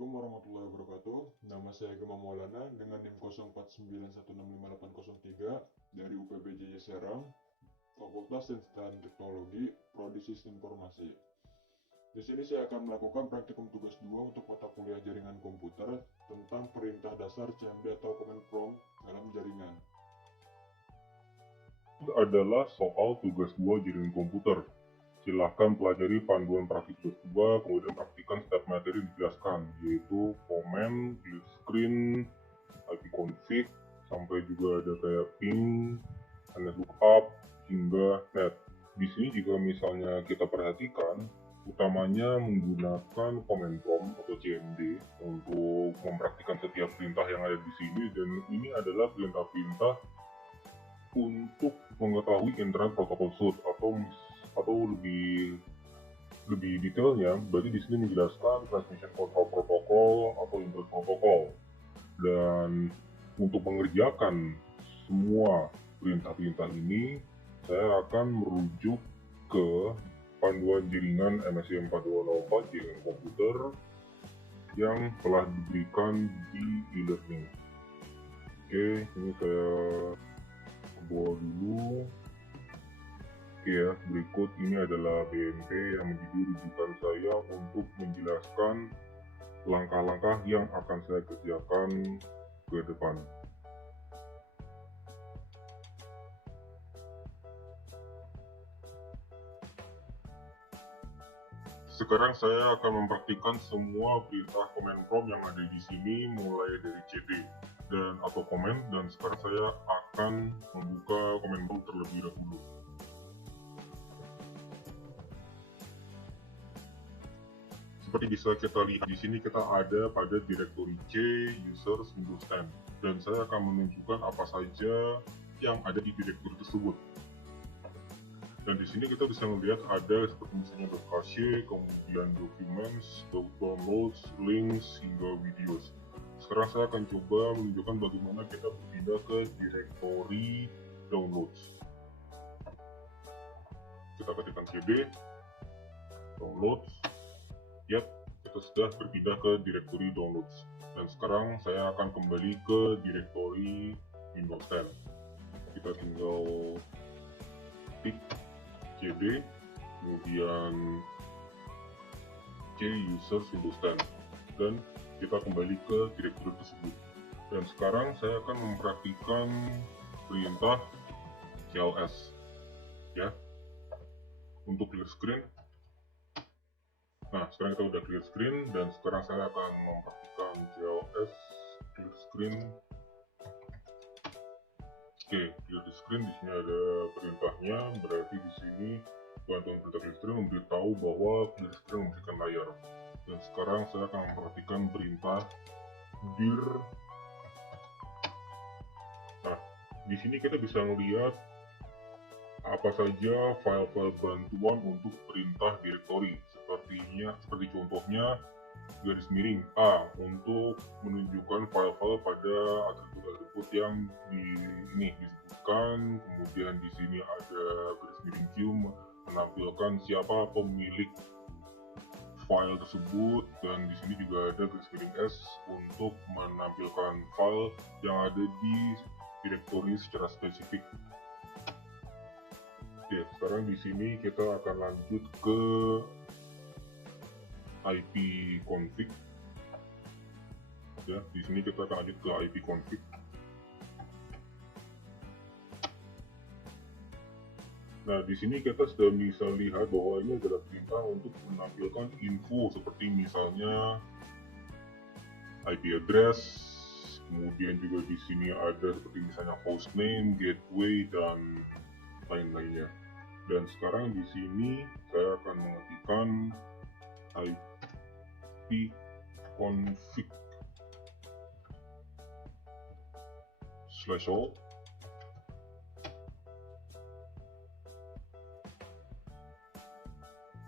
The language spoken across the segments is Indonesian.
Assalamualaikum warahmatullahi wabarakatuh. Nama saya Gema Maulana dengan NIM 0491658803 dari UPBJJ Serang, Fakultas Sains dan Teknologi, Prodi Sistem Informasi. Di sini saya akan melakukan praktikum tugas 2 untuk mata kuliah jaringan komputer tentang perintah dasar CMD atau command prompt dalam jaringan. Adalah soal tugas 2 jaringan komputer. Silahkan pelajari panduan praktik tugas 2, kemudian praktikan setiap materi dijelaskan, yaitu comment, clear screen, IP config, sampai juga ada kayak ping, lookup, hingga net. Di sini juga misalnya kita perhatikan, utamanya menggunakan command prompt atau CMD untuk mempraktikkan setiap perintah yang ada di sini, dan ini adalah perintah-perintah untuk mengetahui internet protocol suite atau lebih detailnya, berarti di sini menjelaskan transmission control protocol atau internet protocol. Dan untuk mengerjakan semua perintah-perintah ini, saya akan merujuk ke panduan jaringan MSI 4204 jaringan komputer yang telah diberikan di e-learning. Oke, ini saya bawa dulu. Oke ya, berikut ini adalah BMP yang menjadi rujukan saya untuk menjelaskan langkah-langkah yang akan saya kerjakan ke depan. Sekarang saya akan mempraktikkan semua perintah command prompt yang ada di sini mulai dari cd dan atau command, dan sekarang saya akan membuka command prompt terlebih dahulu. Seperti bisa kita lihat di sini, kita ada pada direktori C users Windows 10, dan saya akan menunjukkan apa saja yang ada di direktori tersebut. Dan di sini kita bisa melihat ada seperti misalnya .cache, kemudian documents, downloads, links, hingga videos. Sekarang saya akan coba menunjukkan bagaimana kita berpindah ke direktori downloads. Kita ketikkan cd downloads. Yap, kita sudah berpindah ke direktori downloads. Dan sekarang saya akan kembali ke direktori Windows 10. Kita tinggal klik cd, kemudian c users Windows 10, dan kita kembali ke direktori tersebut. Dan sekarang saya akan mempraktikkan perintah cls ya, untuk clear screen. Nah, sekarang kita udah clear screen, dan sekarang saya akan mempraktikkan cls clear screen. Oke, clear screen, di sini ada perintahnya, berarti di sini bantuan perintah clear screen memberitahu bahwa clear screen memberikan layar. Dan sekarang saya akan memperhatikan perintah dir. Nah, di sini kita bisa melihat apa saja file-file bantuan untuk perintah direktori. Seperti contohnya garis miring A untuk menunjukkan file-file pada atribut-atribut yang disebutkan. Kemudian di sini ada garis miring Q menampilkan siapa pemilik file tersebut, dan di sini juga ada garis miring S untuk menampilkan file yang ada di direktori secara spesifik. Oke, sekarang di sini kita akan lanjut ke IP config. Ya, di sini kita akan lanjut ke IP config. Nah, di sini kita sudah bisa lihat bahwa ini adalah perintah untuk menampilkan info seperti misalnya IP address, kemudian juga di sini ada seperti misalnya hostname, gateway, dan lain-lainnya. Dan sekarang di sini saya akan mengetikkan IP config /all.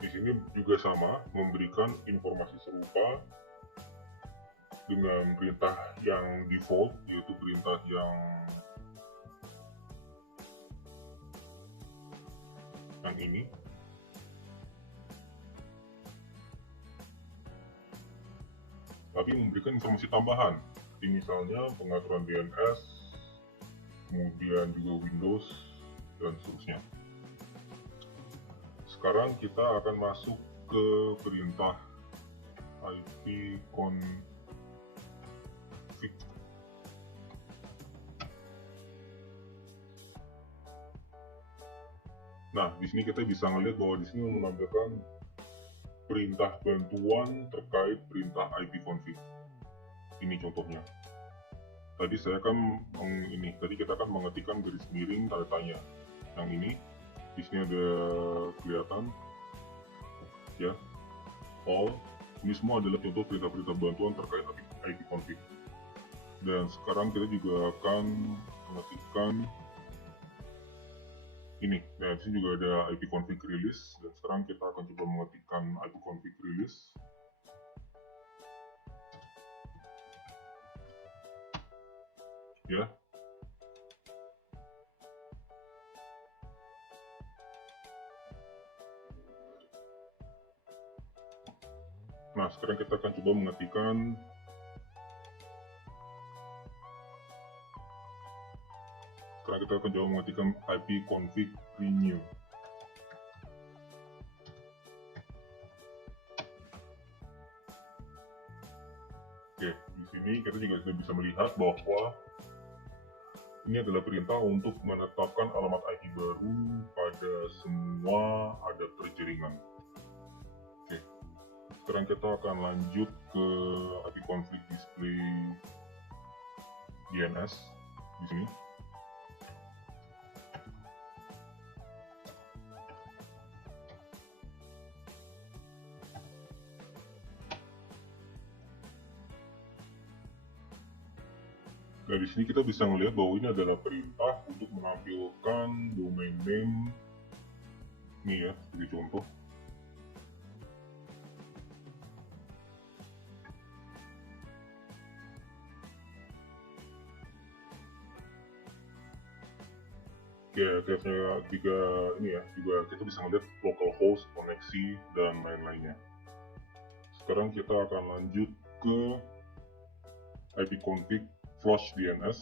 Di sini juga sama, memberikan informasi serupa dengan perintah yang default, yaitu perintah yang ini. tapi memberikan informasi tambahan, seperti misalnya pengaturan DNS, kemudian juga Windows, dan seterusnya. Sekarang kita akan masuk ke perintah ipconfig. Nah, di sini kita bisa melihat bahwa di sini menampilkan perintah bantuan terkait perintah ipconfig. Ini contohnya. Tadi kita akan mengetikkan garis miring tanda tanya. Yang ini, di sini ada kelihatan, ya, all. Ini semua adalah contoh perintah-perintah bantuan terkait ipconfig. Dan sekarang kita juga akan mengetikkan ini. Nah, di sini juga ada ipconfig release, dan sekarang kita akan coba mengetikkan ipconfig release. Ya. Nah, sekarang kita akan coba mengetikkan ipconfig renew. Oke, di sini kita juga sudah bisa melihat bahwa ini adalah perintah untuk menetapkan alamat IP baru pada semua adapter jaringan. Oke, sekarang kita akan lanjut ke ipconfig display DNS di sini. Nah, di sini kita bisa melihat bahwa ini adalah perintah untuk menampilkan domain name. Ini ya, sebagai contoh. Ya, juga kita bisa melihat localhost, koneksi, dan lain-lainnya. Sekarang kita akan lanjut ke ipconfig flush DNS.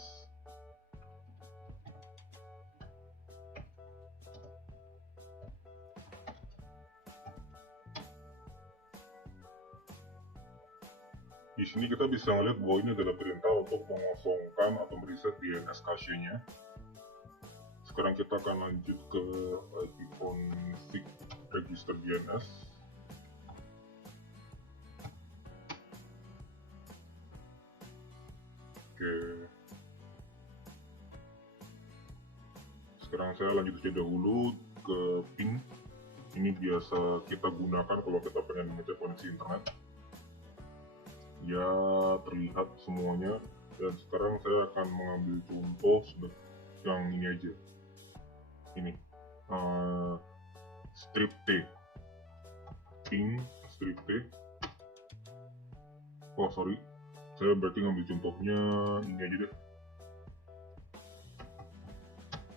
Di sini kita bisa melihat bahwa ini adalah perintah untuk mengosongkan atau mereset DNS cache-nya. Sekarang kita akan lanjut ke ipconfig register DNS. Oke. Sekarang saya lanjut saja dahulu ke ping. Ini biasa kita gunakan kalau kita pengen mengecek koneksi internet. Ya, terlihat semuanya. Dan sekarang saya akan mengambil contoh yang ini aja. Ini strip T, ping strip T. Oh sorry, saya berarti ngambil contohnya ini aja deh.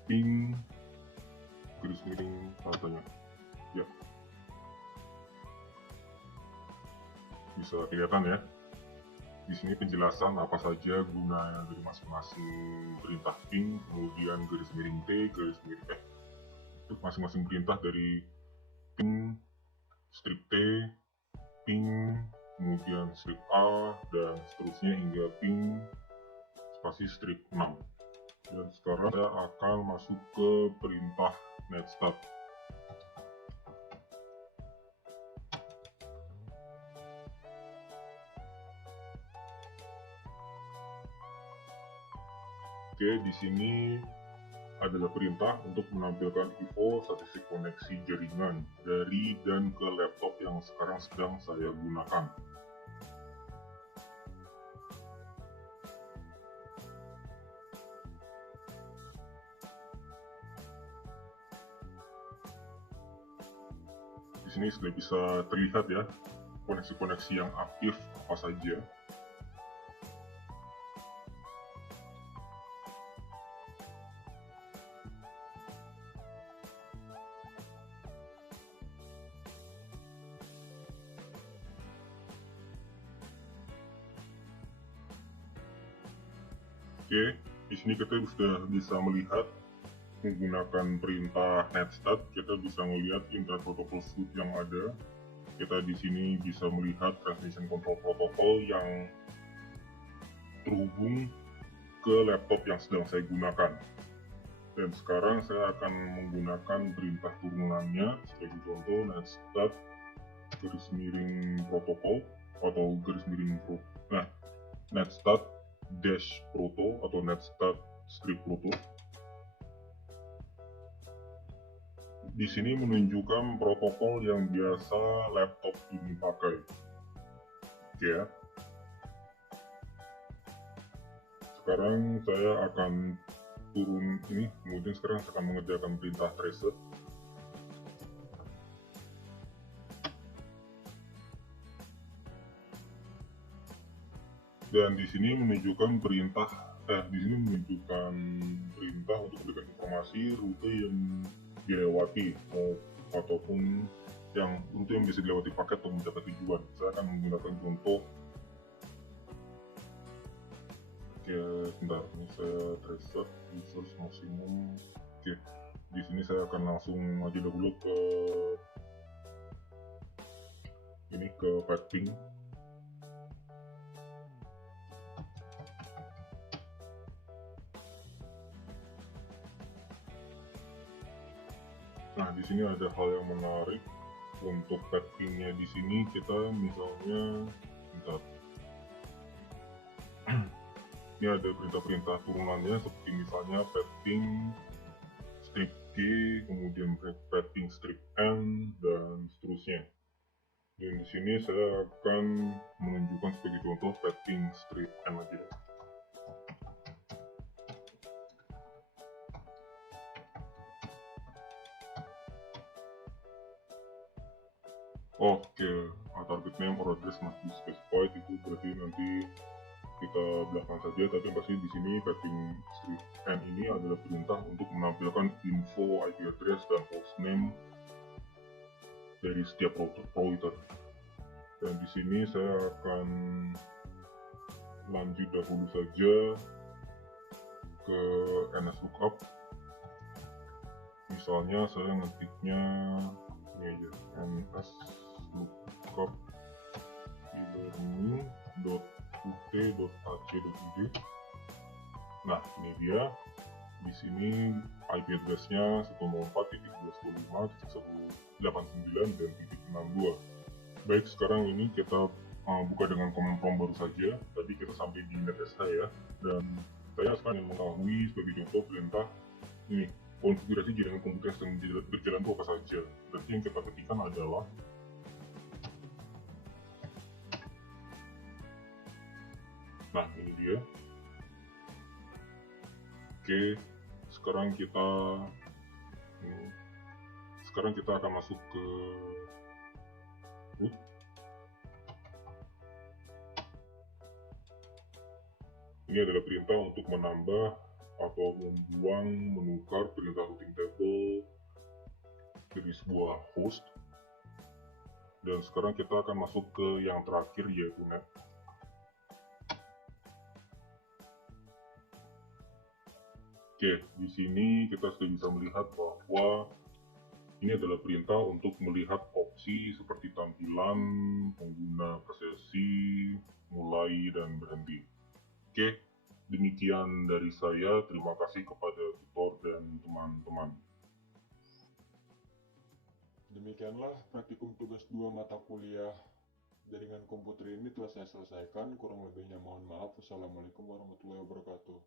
Ping garis miring katanya. Ya, bisa kelihatan ya. Di sini penjelasan apa saja guna dari masing-masing perintah ping, kemudian garis miring T, garis miring untuk masing-masing perintah dari ping, strip T, ping, kemudian strip A, dan seterusnya hingga ping spasi strip 6. Dan sekarang saya akan masuk ke perintah netstart. Oke, di sini adalah perintah untuk menampilkan info statistik koneksi jaringan dari dan ke laptop yang sekarang sedang saya gunakan. Di sini sudah bisa terlihat ya koneksi-koneksi yang aktif apa saja. Oke, di sini kita sudah bisa melihat menggunakan perintah netstart, kita bisa melihat internet protocol suite yang ada. Kita di sini bisa melihat transmission control protocol yang terhubung ke laptop yang sedang saya gunakan. Dan sekarang saya akan menggunakan perintah turunannya sebagai contoh netstart garis miring protokol atau garis miring netstart dash proto atau netstart script proto. Di sini menunjukkan protokol yang biasa laptop ini pakai. Oke ya. Sekarang saya akan turun ini, kemudian sekarang saya akan mengerjakan perintah tracer. Dan di sini menunjukkan perintah untuk memberikan informasi rute yang dilewati ataupun rute yang bisa dilewati paket untuk mencapai tujuan. Saya akan menggunakan contoh. Oke, sebentar, ini saya tracer resource maksimum. Oke, di sini saya akan langsung aja dahulu ke ping. Nah, di sini ada hal yang menarik untuk pingnya. Di sini kita misalnya, ini ada perintah-perintah turunannya seperti misalnya ping strip G, kemudian ping strip N, dan seterusnya. Dan di sini saya akan menunjukkan sebagai contoh ping strip N aja. Oke, target name or address must be specified, itu berarti nanti kita belakang saja, tapi pasti di sini ping strip N ini adalah perintah untuk menampilkan info IP address dan hostname dari setiap router. Dan di sini saya akan lanjut dahulu saja ke NSLOOKUP. Misalnya saya ngetiknya ini aja, NSLOOKUP e-learning.ut.ac.id. Nah, ini dia. Di sini IP address-nya 104.215.189 dan .62. Baik, sekarang ini kita buka dengan command prompt baru saja. Tadi kita sampai di NetSH ya, dan saya sekarang ingin mengetahui sebagai contoh perintah ini konfigurasi jaringan komputer yang sedang berjalan itu apa saja. Berarti yang kita ketikkan adalah nah, ini dia. Oke, sekarang kita akan masuk ke root. Ini adalah perintah untuk menambah atau membuang, menukar perintah routing table dari sebuah host. Dan sekarang kita akan masuk ke yang terakhir, yaitu net. Oke, di sini kita sudah bisa melihat bahwa ini adalah perintah untuk melihat opsi seperti tampilan pengguna ke sesi, mulai, dan berhenti. Oke, demikian dari saya. Terima kasih kepada tutor dan teman-teman. Demikianlah praktikum tugas 2 mata kuliah jaringan komputer ini telah saya selesaikan. Kurang lebihnya mohon maaf. Wassalamualaikum warahmatullahi wabarakatuh.